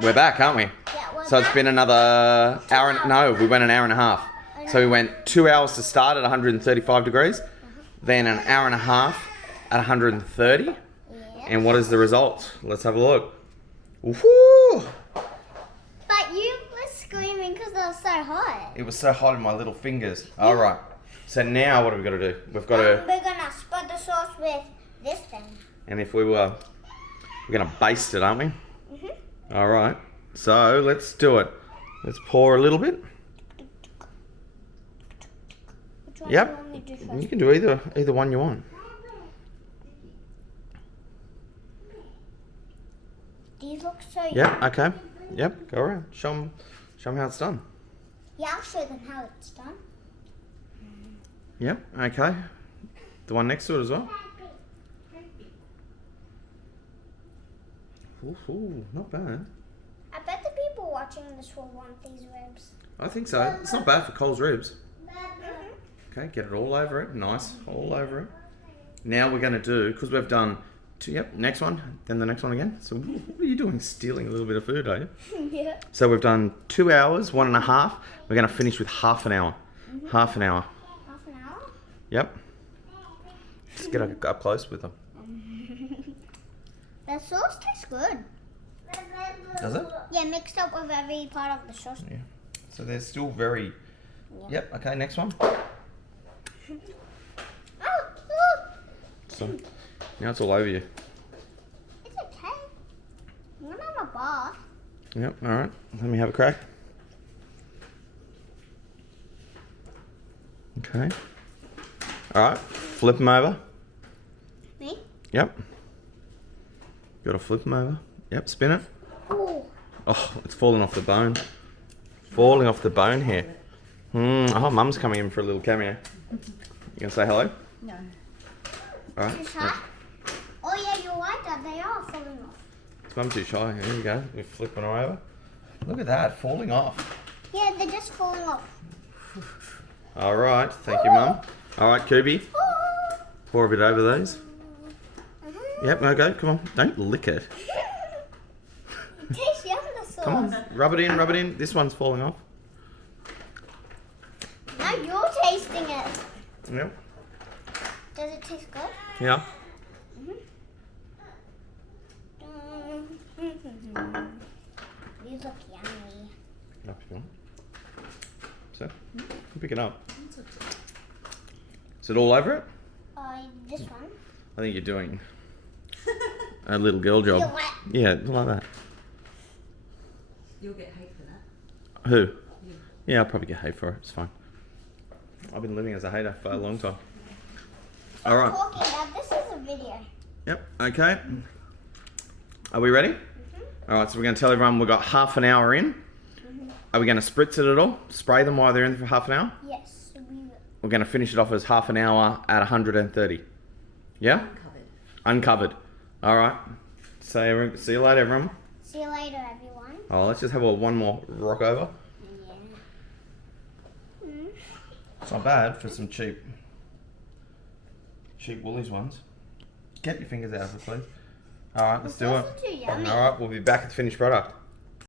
We're back, aren't we? Yeah, we're So it's back. been another hour. No, we went an hour and a half. So we went 2 hours to start at 135 degrees, then an hour and a half at 130. Yeah. And what is the result? Let's have a look. Woo! But you were screaming because it was so hot. It was so hot in my little fingers. All right. So now what have we got to do? We've got to, We're gonna spread the sauce with this thing. and if we were, we're going to baste it, aren't we? Mhm. All right. So let's do it. Let's pour a little bit. Which one Yep. do you want me to do first? You can do either one you want. These look so Yep. Okay. Yep. Go around. Show them how it's done. Yeah, I'll show them how it's done. Yep. Okay. The one next to it as well. Ooh, not bad. I bet the people watching this will want these ribs. I think so. It's not bad for Cole's ribs. Mhm. Okay, get it all over it. Nice. All over it. Now we're going to do, because we've done two, yep, next one, then the next one again. So what are you doing? Stealing a little bit of food, are you? Yeah. So we've done 2 hours, 1.5. We're going to finish with half an hour. Half an hour. Half an hour? Yep. Just get up close with them. The sauce tastes good. Does it? Yeah, mixed up with every part of the sauce. Yeah. So they're still very... Yep, okay, next one. Oh, oh. So now it's all over you. It's okay. I'm gonna have a bath. Yep, alright. Let me have a crack. Okay. Alright, flip them over. Me? Yep. Gotta flip them over. Yep, spin it. Ooh. Oh, it's falling off the bone. Falling off the bone here. Oh, Mum's coming in for a little cameo. You gonna say hello? No. Alright. Too shy? Oh yeah, you're right, Dad. They are falling off. It's Mum too shy. Here you go. We're flipping her over. Look at that, falling off. Yeah, they're just falling off. Alright, thank you, Mum. Alright, Kubi, Ooh. pour a bit over those. Mhm. Yep, no go. Come on. Don't lick it. Taste yum, the sauce. Come on. Rub it in, rub it in. This one's falling off. Now you're tasting it. Yep. Does it taste good? Yeah. These look yummy. Up if you want. So, you can pick it up. Is it all over it? This one. I think you're doing a little girl job. You're wet. Yeah, like that. You'll get hate for that. Who? Yeah, I'll probably get hate for it. It's fine. I've been living as a hater for a long time. All right. Talking about this is a video. Yep. Okay. Are we ready? All right. So we're going to tell everyone we've got half an hour in. Are we going to spritz it at all? Spray them while they're in for half an hour? Yes, we will. We're going to finish it off as half an hour at 130. Yeah? Uncovered. Uncovered. All right. So see you later, everyone. See you later, everyone. Oh, let's just have one more rock over. Yeah. It's not bad for some cheap Woolies ones. Get your fingers out of it, please. All right, let's do it. Too yummy. All right, we'll be back at the finished product.